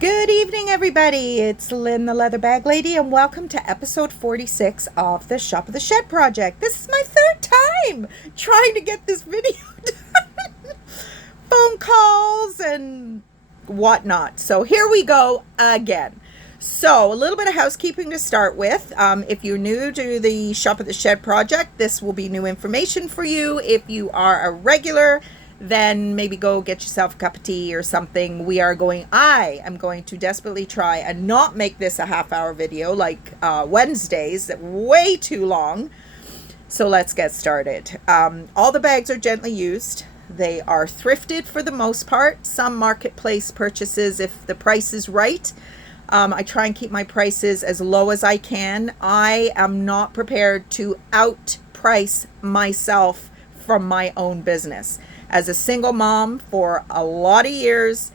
Good evening, everybody. It's Lynn, the Leather Bag Lady, and welcome to episode 46 of the Shop of the Shed project. This is my third time trying to get this video done. Phone calls and whatnot. So here we go again. So a little bit of housekeeping to start with. If you're new to the Shop of the Shed project, this will be new information for you. If you are a regular, then maybe go get yourself a cup of tea or something. I am going to desperately try and not make this a half-hour video like Wednesdays, way too long. So let's get started. All the bags are gently used. They are thrifted for the most part. Some marketplace purchases if the price is right. I try and keep my prices as low as I can. I am not prepared to outprice myself from my own business. As a single mom for a lot of years,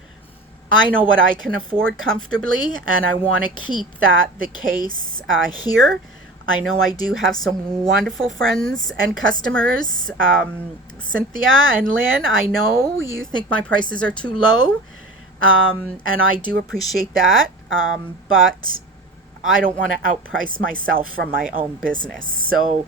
I know what I can afford comfortably, and I want to keep that the case here. I know I do have some wonderful friends and customers. Cynthia and Lynn, I know you think my prices are too low, and I do appreciate that, but I don't want to outprice myself from my own business. So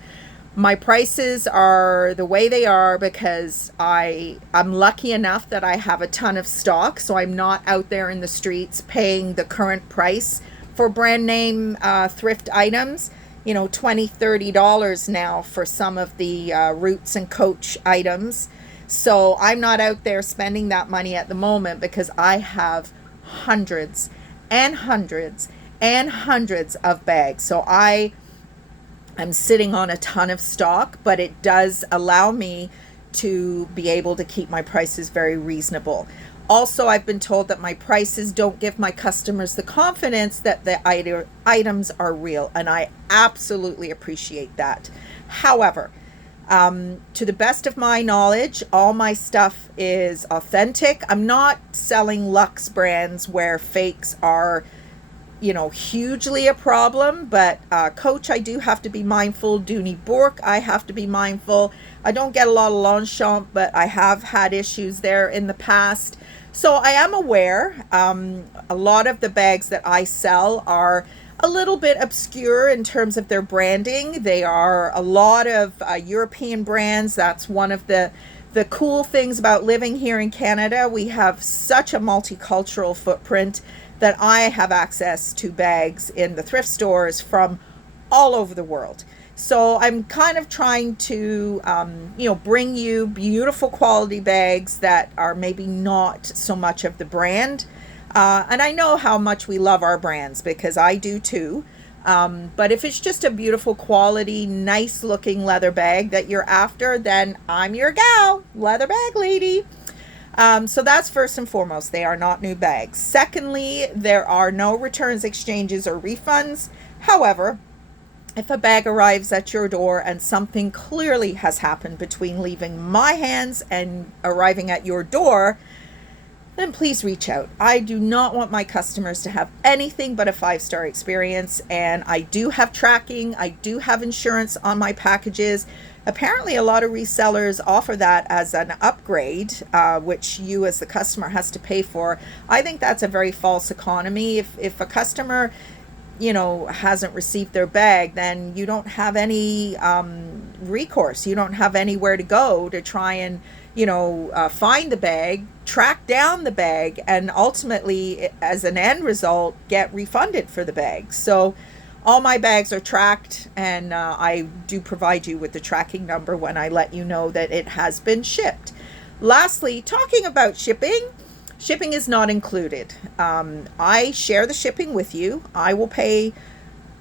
my prices are the way they are because I'm lucky enough that I have a ton of stock, so I'm not out there in the streets paying the current price for brand name thrift items. You know, $20, $30 now for some of the Roots and Coach items. So I'm not out there spending that money at the moment because I have hundreds and hundreds and hundreds of bags. So I'm sitting on a ton of stock, but it does allow me to be able to keep my prices very reasonable. Also, I've been told that my prices don't give my customers the confidence that the items are real, and I absolutely appreciate that. However, to the best of my knowledge, all my stuff is authentic. I'm not selling luxe brands where fakes are hugely a problem, but Coach, I do have to be mindful. Dooney Bourke, I have to be mindful. I don't get a lot of Longchamp, but I have had issues there in the past. So I am aware. A lot of the bags that I sell are a little bit obscure in terms of their branding. They are a lot of European brands. That's one of the cool things about living here in Canada. We have such a multicultural footprint that I have access to bags in the thrift stores from all over the world. So I'm kind of trying to, bring you beautiful quality bags that are maybe not so much of the brand. And I know how much we love our brands because I do too. But if it's just a beautiful quality, nice looking leather bag that you're after, then I'm your gal, Leather Bag Lady. So that's first and foremost. They are not new bags. Secondly, there are no returns, exchanges, or refunds. However, if a bag arrives at your door and something clearly has happened between leaving my hands and arriving at your door, then please reach out. I do not want my customers to have anything but a 5-star experience, and I do have tracking. I do have insurance on my packages. Apparently, a lot of resellers offer that as an upgrade, which you as the customer has to pay for. I think that's a very false economy. If a customer, hasn't received their bag, then you don't have any recourse. You don't have anywhere to go to try and, find the bag, track down the bag, and ultimately, as an end result, get refunded for the bag. So all my bags are tracked, and I do provide you with the tracking number when I let you know that it has been shipped. Lastly, talking about shipping is not included. I share the shipping with you. I will pay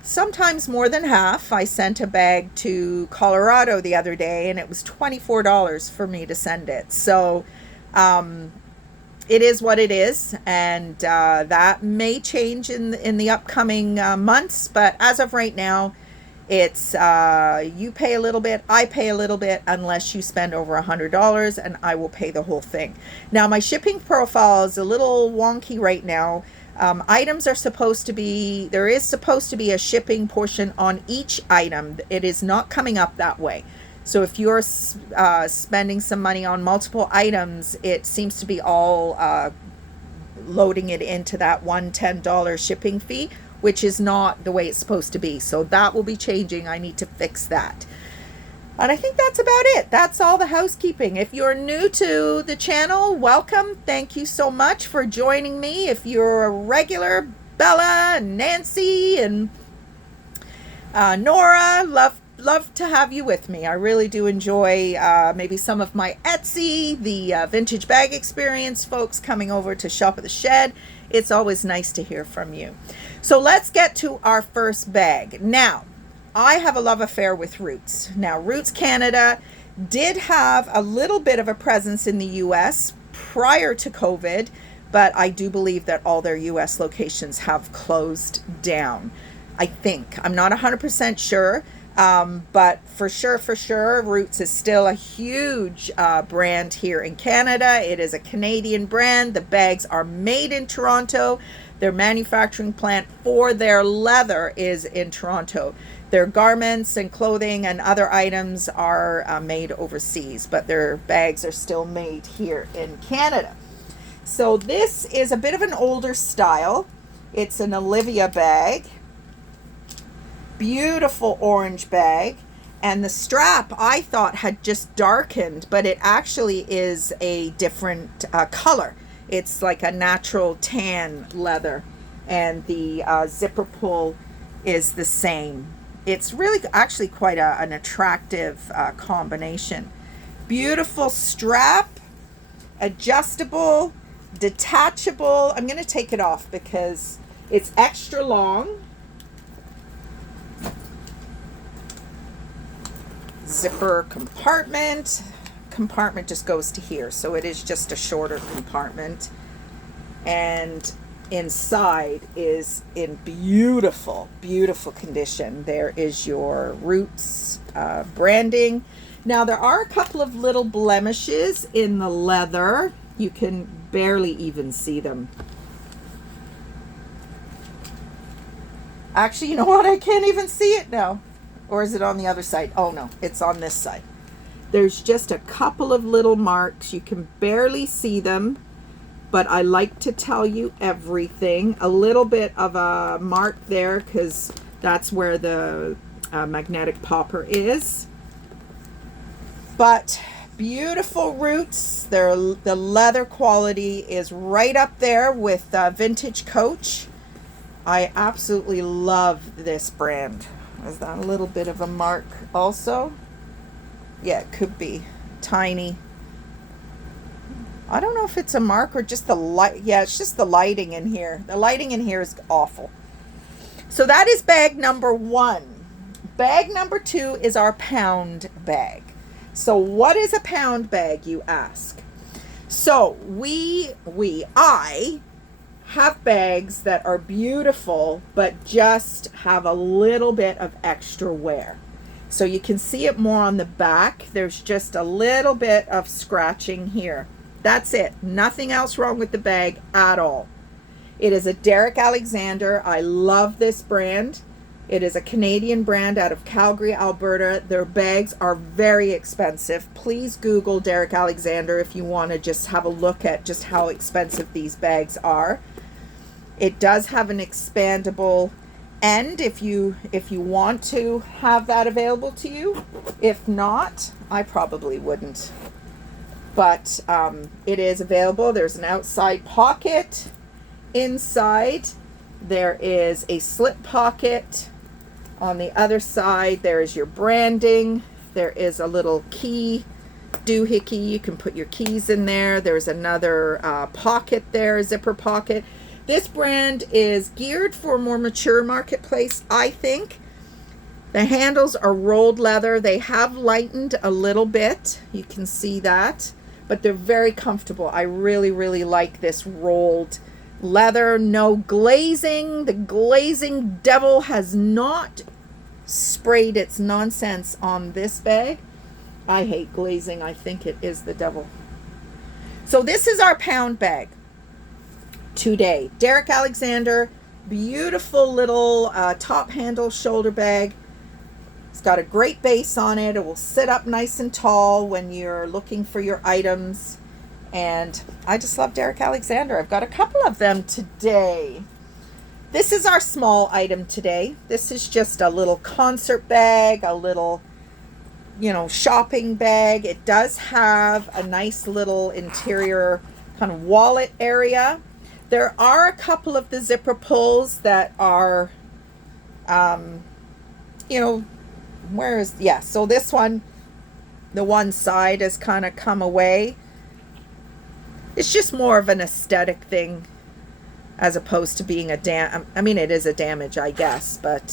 sometimes more than half. I sent a bag to Colorado the other day, and it was $24 for me to send it. So it is what it is, and that may change in the upcoming months, but as of right now, it's you pay a little bit, I pay a little bit, unless you spend over $100, and I will pay the whole thing. Now, my shipping profile is a little wonky right now. Items are supposed to be, there is supposed to be a shipping portion on each item. It is not coming up that way. So if you're spending some money on multiple items, it seems to be all loading it into that $110 shipping fee, which is not the way it's supposed to be. So that will be changing. I need to fix that. And I think that's about it. That's all the housekeeping. If you're new to the channel, welcome. Thank you so much for joining me. If you're a regular, Bella and Nancy and Nora, love to have you with me. I really do enjoy maybe some of my Etsy, the vintage bag experience folks coming over to Shop at the Shed. It's always nice to hear from you. So let's get to our first bag. Now, I have a love affair with Roots. Now, Roots Canada did have a little bit of a presence in the US prior to COVID, but I do believe that all their US locations have closed down. I think. I'm not 100% sure, but for sure, Roots is still a huge brand here in Canada. It is a Canadian brand. The bags are made in Toronto. Their manufacturing plant for their leather is in Toronto. Their garments and clothing and other items are made overseas, but their bags are still made here in Canada. So this is a bit of an older style. It's an Olivia bag. Beautiful orange bag. And the strap I thought had just darkened, but it actually is a different color. It's like a natural tan leather. And the zipper pull is the same. It's really actually quite an attractive combination. Beautiful strap, adjustable, detachable. I'm going to take it off because it's extra long. Zipper compartment. Compartment just goes to here, so it is just a shorter compartment. And inside is in beautiful condition. There is your Roots branding. Now there are a couple of little blemishes in the leather. You can barely even see them. Actually, you know what? I can't even see it now. Or is it on the other side? Oh no, it's on this side. There's just a couple of little marks. You can barely see them, but I like to tell you everything. A little bit of a mark there because that's where the magnetic popper is. But beautiful Roots. The leather quality is right up there with Vintage Coach. I absolutely love this brand. Is that a little bit of a mark also? Yeah, it could be. Tiny. I don't know if it's a mark or just the light. Yeah, it's just the lighting in here. The lighting in here is awful. So that is bag number 1. Bag number 2 is our pound bag. So what is a pound bag, you ask? So I have bags that are beautiful, but just have a little bit of extra wear. So you can see it more on the back. There's just a little bit of scratching here. That's it. Nothing else wrong with the bag at all. It is a Derek Alexander. I love this brand. It is a Canadian brand out of Calgary, Alberta. Their bags are very expensive. Please Google Derek Alexander if you want to just have a look at just how expensive these bags are. It does have an expandable end if you want to have that available to you. If not, I probably wouldn't. But it is available. There's an outside pocket. Inside there is a slip pocket. On the other side there is your branding. There is a little key doohickey. You can put your keys in there. There's another pocket there, zipper pocket. This brand is geared for a more mature marketplace, I think. The handles are rolled leather. They have lightened a little bit. You can see that. But they're very comfortable. I really, really like this rolled leather. No glazing. The glazing devil has not sprayed its nonsense on this bag. I hate glazing. I think it is the devil. So this is our pound bag today. Derek Alexander, beautiful little top handle shoulder bag. It's got a great base on it. It will sit up nice and tall when you're looking for your items. And I just love Derek Alexander. I've got a couple of them today. This is our small item today. This is just a little concert bag, a little, shopping bag. It does have a nice little interior kind of wallet area. There are a couple of the zipper pulls that are, so this one, the one side has kind of come away. It's just more of an aesthetic thing as opposed to being it is a damage, I guess, but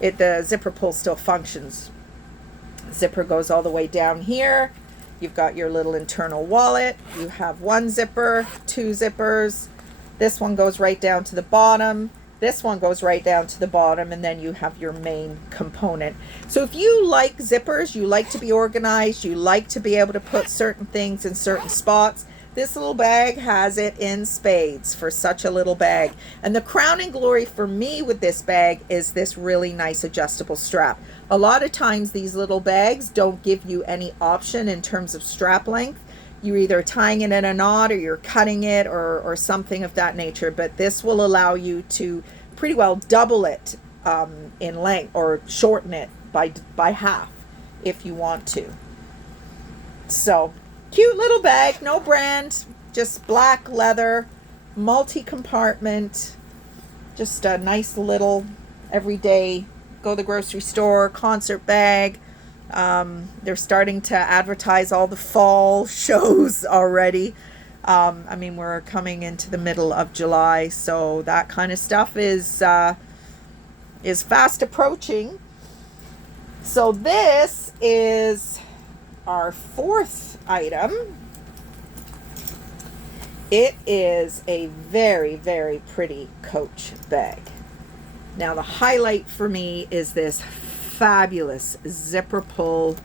the zipper pull still functions. Zipper goes all the way down here. You've got your little internal wallet. You have one zipper, two zippers. This one goes right down to the bottom. This one goes right down to the bottom, and then you have your main component. So if you like zippers, you like to be organized, you like to be able to put certain things in certain spots, this little bag has it in spades for such a little bag. And the crowning glory for me with this bag is this really nice adjustable strap. A lot of times these little bags don't give you any option in terms of strap length. You're either tying it in a knot or you're cutting it or something of that nature. But this will allow you to pretty well double it in length or shorten it by half if you want to. So cute little bag, no brand, just black leather, multi-compartment, just a nice little everyday go to the grocery store concert bag. They're starting to advertise all the fall shows already. We're coming into the middle of July, so that kind of stuff is fast approaching. So this is our fourth item. It is a very, very pretty Coach bag. Now the highlight for me is this fabulous zipper pull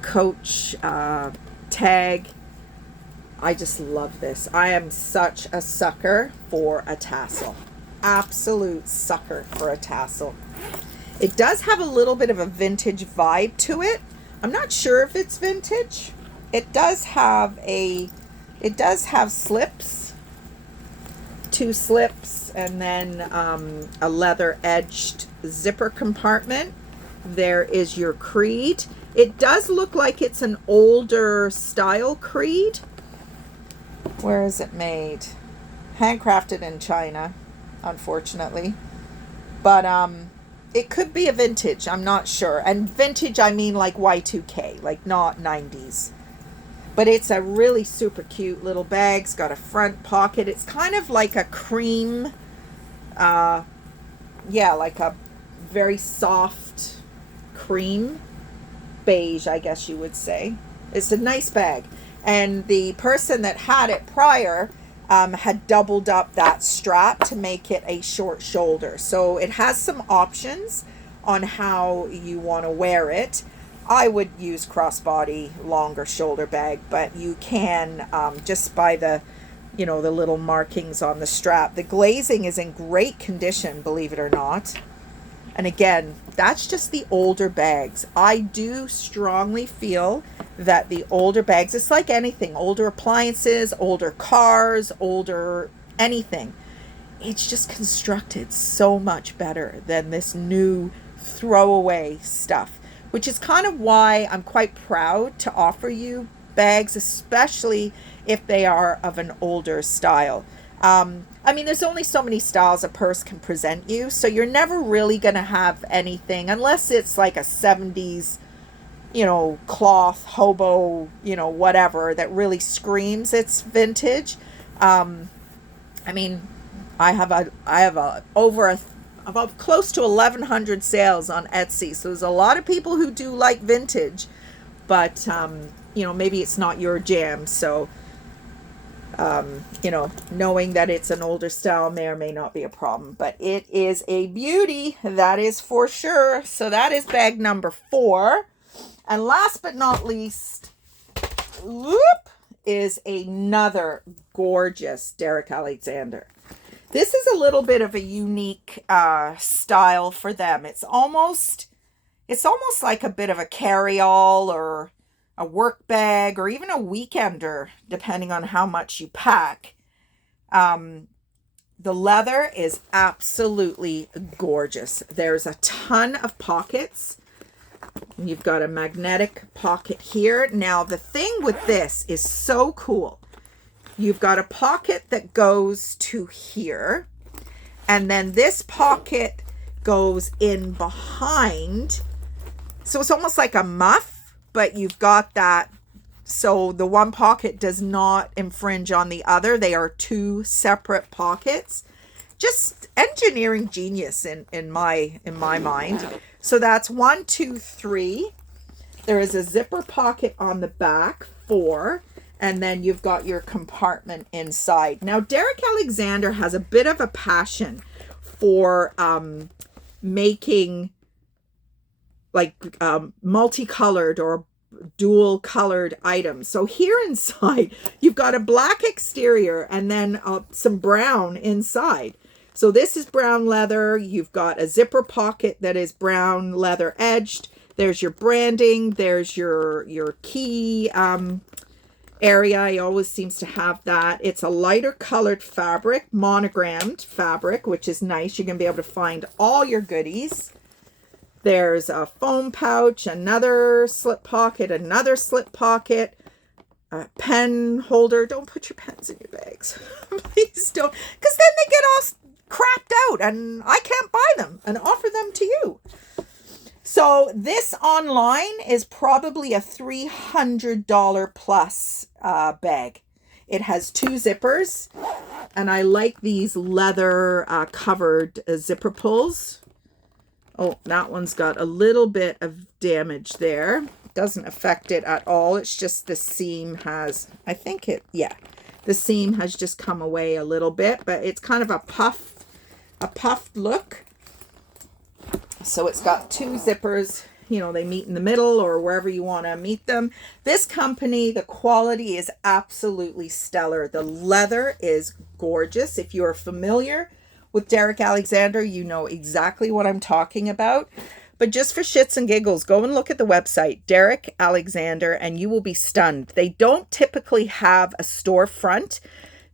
Coach tag. I just love this. I am such a sucker for a tassel. Absolute sucker for a tassel. It does have a little bit of a vintage vibe to it. I'm not sure if it's vintage. It does have slips, two slips, and then a leather edged zipper compartment. There is your creed. It does look like it's an older style creed. Where is it made? Handcrafted in China, unfortunately. But it could be a vintage, I'm not sure. And vintage, I mean like Y2K, like not 90s. But it's a really super cute little bag. It's got a front pocket. It's kind of like a cream, like a very soft cream beige, I guess you would say. It's a nice bag. And the person that had it prior had doubled up that strap to make it a short shoulder. So it has some options on how you want to wear it. I would use crossbody, longer shoulder bag, but you can just by the little markings on the strap. The glazing is in great condition, believe it or not. And again, that's just the older bags. I do strongly feel that the older bags, it's like anything, older appliances, older cars, older anything. It's just constructed so much better than this new throwaway stuff, which is kind of why I'm quite proud to offer you bags, especially if they are of an older style. There's only so many styles a purse can present you, so you're never really going to have anything, unless it's like a 70s, cloth, hobo, whatever, that really screams it's vintage. I have about close to 1,100 sales on Etsy, so there's a lot of people who do like vintage, but, maybe it's not your jam, so knowing that it's an older style may or may not be a problem, but it is a beauty, that is for sure. So that is bag number 4. And last but not least, is another gorgeous Derek Alexander. This is a little bit of a unique style for them. It's almost like a bit of a carry-all or a work bag or even a weekender, depending on how much you pack. The leather is absolutely gorgeous. There's a ton of pockets. You've got a magnetic pocket here. Now, the thing with this is so cool. You've got a pocket that goes to here, and then this pocket goes in behind. So it's almost like a muff, but you've got that. So the one pocket does not infringe on the other. They are two separate pockets. Just engineering genius in my mind. So that's 1, 2, 3. There is a zipper pocket on the back, 4. And then you've got your compartment inside. Now, Derek Alexander has a bit of a passion for making like multicolored or dual colored items. So here inside, you've got a black exterior and then some brown inside. So this is brown leather. You've got a zipper pocket that is brown leather edged. There's your branding. There's your key area. He always seems to have that. It's a lighter colored fabric, monogrammed fabric, which is nice. You're going to be able to find all your goodies. There's a foam pouch, another slip pocket, another slip pocket, a pen holder. Don't put your pens in your bags. Please don't, because then they get all crapped out and I can't buy them and offer them to you. So this online is probably a $300 plus bag. It has 2 zippers, and I like these leather covered zipper pulls. Oh, that one's got a little bit of damage there. Doesn't affect it at all. It's just the seam has, the seam has just come away a little bit, but it's kind of a puffed look. So it's got 2 zippers, they meet in the middle or wherever you want to meet them. This company, the quality is absolutely stellar. The leather is gorgeous. If you're familiar with Derek Alexander, you know exactly what I'm talking about. But just for shits and giggles, go and look at the website, Derek Alexander, and you will be stunned. They don't typically have a storefront.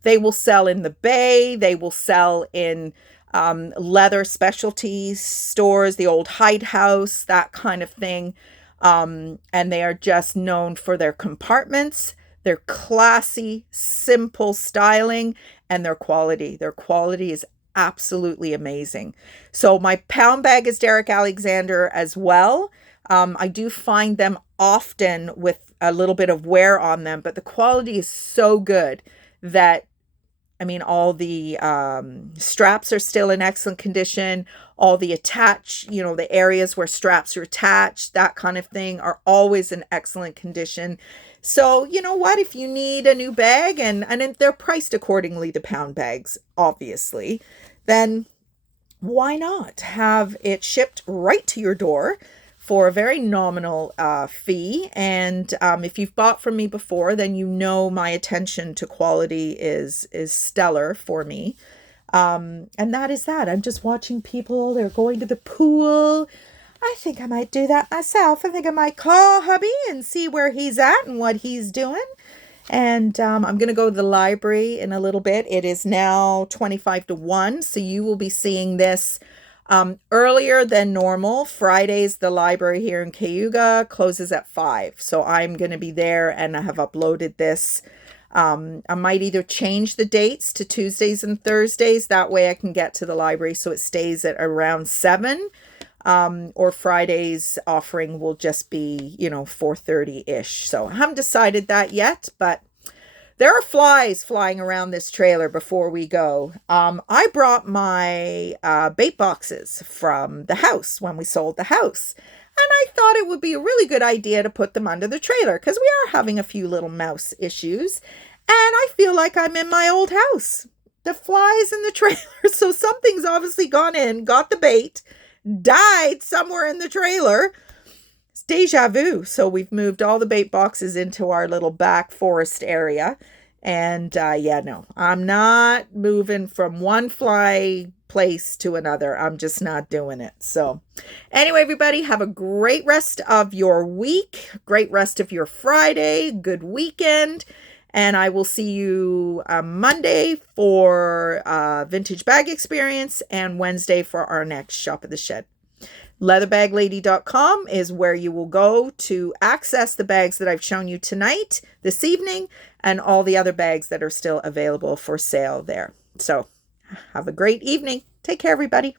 They will sell in the Bay. They will sell in leather specialty stores, the old Hide House, that kind of thing. And they are just known for their compartments, their classy, simple styling, and their quality. Their quality is absolutely amazing. So my pound bag is Derek Alexander as well. I do find them often with a little bit of wear on them, but the quality is so good that all the straps are still in excellent condition. All the the areas where straps are attached, that kind of thing, are always in excellent condition. So, you know what? If you need a new bag, and they're priced accordingly to pound bags, obviously, then why not have it shipped right to your door for a very nominal fee. And if you've bought from me before, then you know my attention to quality is stellar for me. And that is that. I'm just watching people. They're going to the pool. I think I might do that myself. I think I might call hubby and see where he's at and what he's doing. And I'm going to go to the library in a little bit. It is now 25 to 1. So you will be seeing this earlier than normal. Fridays, the library here in Cayuga closes at 5. So I'm going to be there, and I have uploaded this. I might either change the dates to Tuesdays and Thursdays. That way I can get to the library so it stays at around 7. Or Friday's offering will just be, 4:30-ish. So I haven't decided that yet, but there are flies flying around this trailer before we go. I brought my bait boxes from the house when we sold the house. And I thought it would be a really good idea to put them under the trailer because we are having a few little mouse issues. And I feel like I'm in my old house. The flies in the trailer. So something's obviously gone in, got the bait, died somewhere in the trailer. It's deja vu. So we've moved all the bait boxes into our little back forest area. And no, I'm not moving from one fly place to another. I'm just not doing it. So anyway, everybody, have a great rest of your week, great rest of your Friday, good weekend. And I will see you Monday for Vintage Bag Experience and Wednesday for our next Shop of the Shed. Leatherbag-lady.com is where you will go to access the bags that I've shown you tonight, this evening, and all the other bags that are still available for sale there. So have a great evening. Take care, everybody.